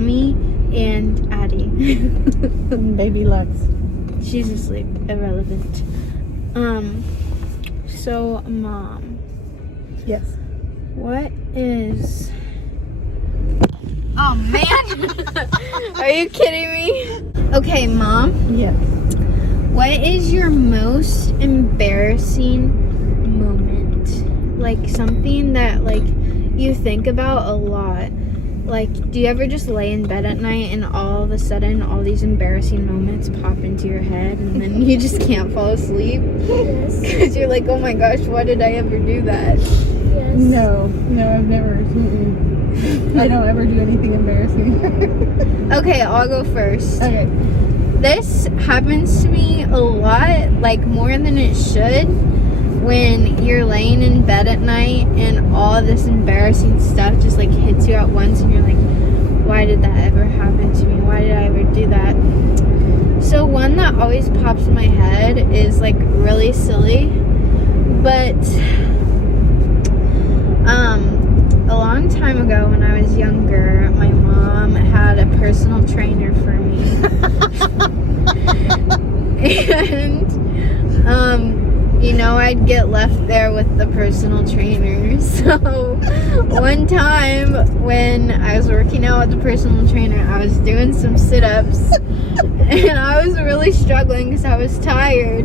Mommy and Addie. Baby Lux. She's asleep. Irrelevant. So, Mom. Yes. What is... Oh, man! Are you kidding me? Okay, Mom. Yes. What is your most embarrassing moment? Like, something that, like, you think about a lot. Like, do you ever just lay in bed at night and all of a sudden all these embarrassing moments pop into your head and then you just can't fall asleep? Yes. Because you're like, oh my gosh, why did I ever do that? Yes. No, I've never. I don't ever do anything embarrassing. Okay, I'll go first. Okay. This happens to me a lot, like more than it should, when you're laying in bed at night and all this embarrassing stuff just like hits you at once and you're like, why did that ever happen to me? Why did I ever do that? So one that always pops in my head is like really silly, but a long time ago when I was younger, my mom had a personal trainer for me. And you know, I'd get left there with the personal trainer. So one time when I was working out with the personal trainer, I was doing some sit-ups and I was really struggling because I was tired.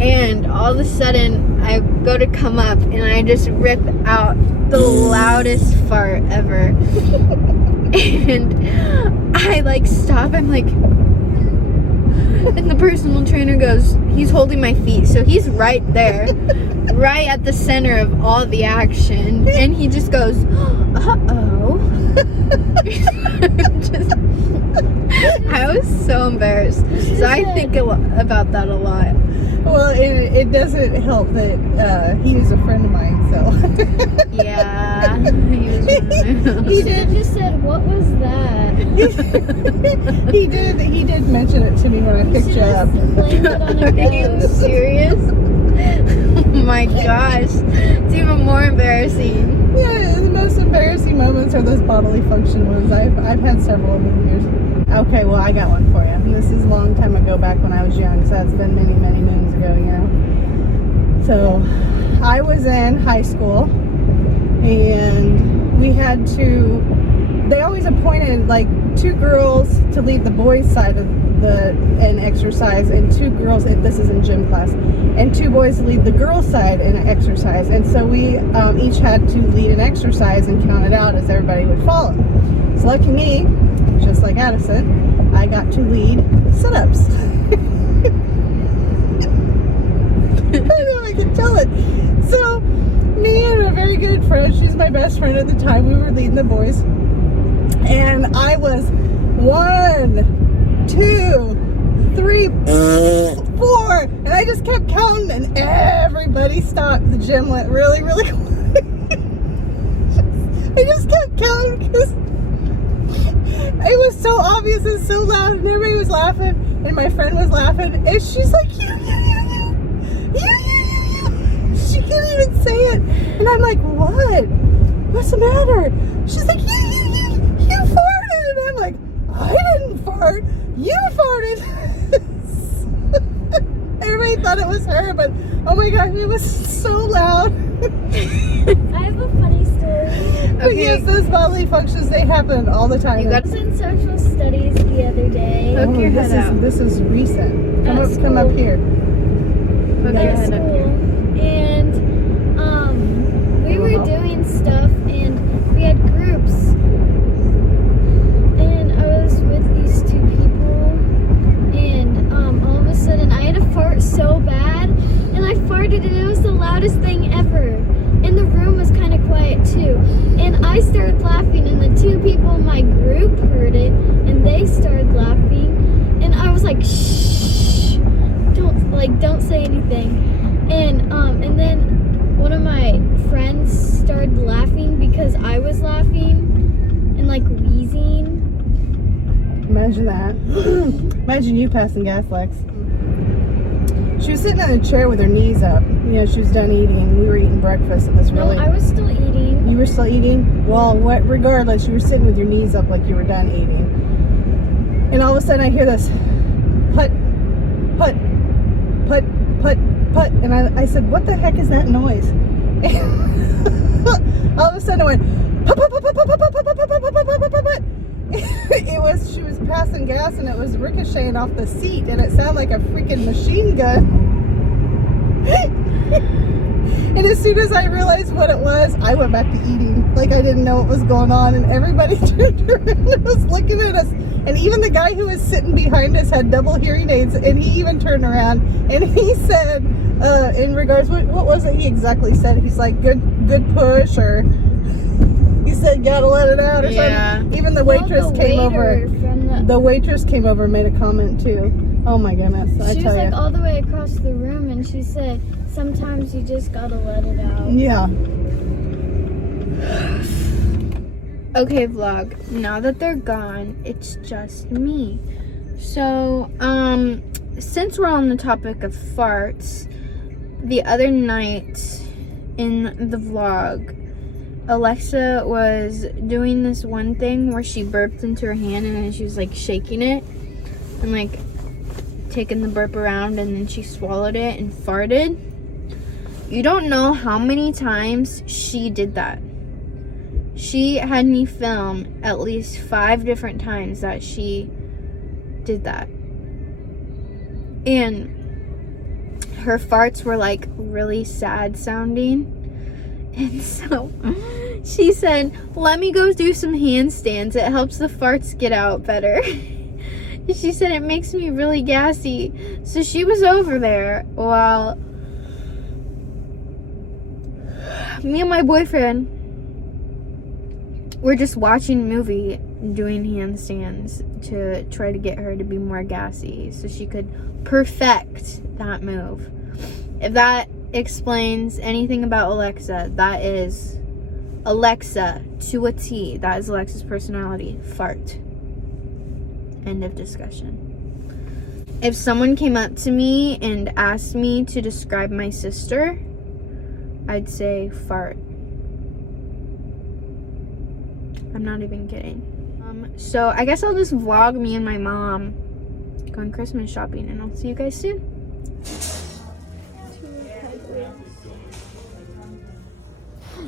And all of a sudden, I go to come up and I just rip out the loudest fart ever. And I like stop, I'm like, and the personal trainer goes, he's holding my feet, so he's right there, right at the center of all the action, and he just goes, uh-oh. I was so embarrassed. So I think about that a lot. Well, it doesn't help that he is a friend of mine, so. Yeah, he was one You should have just said, what was that? He did mention it to me when I picked you up. Are you serious? Oh my gosh, it's even more embarrassing. Yeah, the most embarrassing moments are those bodily function ones. I've had several over the years. Okay, well, I got one for you. This is a long time ago, back when I was young, so that's been many, many moons ago, you know. So, I was in high school, and we had to, they always appointed, like, 2 girls to lead the boys' side of an exercise, and 2 girls, this is in gym class, and 2 boys to lead the girls' side in an exercise. And so we each had to lead an exercise and count it out as everybody would follow. So lucky me, just like Addison, I got to lead sit-ups. I know I can tell it. So me and a very good friend, she's my best friend at the time, we were leading the boys. And I was 1, 2, 3, 4, and I just kept counting, and everybody stopped. The gym went really, really quiet. I just kept counting because it was so obvious and so loud, and everybody was laughing, and my friend was laughing, and she's like, you. She can't even say it, and I'm like, what? What's the matter? She's like, you farted, and I'm like, I didn't fart, you farted. Everybody thought it was her, but oh my gosh, it was so loud. I have a funny story. But yes, those bodily functions, they happen all the time. You I was in social studies the other day. Hook your head out. This is recent. Come up here. Hook your head up here. And we were doing stuff, and we had groups. And I was with these 2 people, and all of a sudden I had to fart so bad, and I farted, and it was the loudest thing ever. And the room was kind of quiet too. And I started laughing, and the 2 people in my group heard it, and they started laughing. And I was like, shh, don't say anything. And then one of my friends started laughing because I was laughing and like wheezing. Imagine that. Imagine you passing gas, Lex. She was sitting in a chair with her knees up, Yeah, she was done eating. We were eating breakfast. It was No, really... I was still eating. You were still eating? Well, regardless, you were sitting with your knees up like you were done eating. And all of a sudden I hear this put, put, put, put, put. And I said, what the heck is that noise? All of a sudden it went put, put, put, put, put, put, put, put, put, put, put, put, put, put, put. She was passing gas and it was ricocheting off the seat and it sounded like a freaking machine gun. And as soon as I realized what it was, I went back to eating. Like I didn't know what was going on, and everybody turned around and was looking at us. And even the guy who was sitting behind us had double hearing aids, and he even turned around and he said, in regards, what was it he exactly said? He's like, good push, or he said, gotta let it out, or something. Even the waitress came over. The waitress came over and made a comment too. Oh my goodness, I tell you. She was like all the way across the room, and she said, sometimes you just gotta let it out. Yeah. Okay, vlog. Now that they're gone, it's just me. So, since we're on the topic of farts, the other night in the vlog, Alexa was doing this one thing where she burped into her hand and then she was like shaking it and like taking the burp around, and then she swallowed it and farted. You don't know how many times she did that. She had me film at least 5 different times that she did that. And her farts were like really sad sounding. And so she said, let me go do some handstands. It helps the farts get out better. She said it makes me really gassy. So she was over there while me and my boyfriend were just watching a movie, doing handstands to try to get her to be more gassy so she could perfect that move. If that explains anything about Alexa, that is Alexa to a T. That is Alexa's personality. Fart. End of discussion. If someone came up to me and asked me to describe my sister, I'd say fart. I'm not even kidding. So I guess I'll just vlog me and my mom going Christmas shopping, and I'll see you guys soon.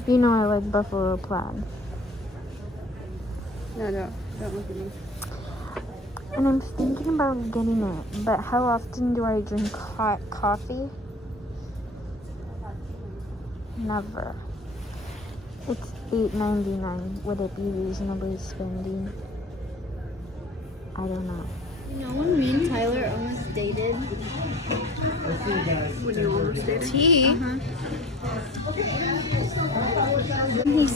You know I like buffalo plaid. No, don't look at me. And I'm thinking about getting it, but how often do I drink hot coffee? Never. It's $8.99. Would it be reasonably spending? I don't know. You know when me and Tyler almost dated? When you almost did Tea?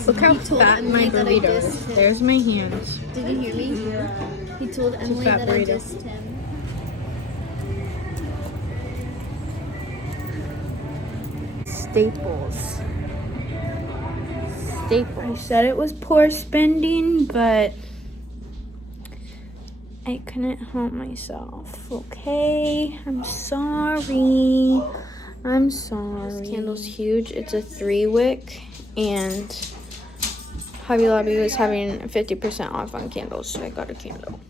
Look how fat my burrito is. There's my hands. Did you hear me? He told Emily fat that I burrito. dissed him. Staples. I said it was poor spending, but I couldn't help myself. Okay, I'm sorry. This candle's huge. It's a 3-wick, and Hobby Lobby was having 50% off on candles, so I got a candle.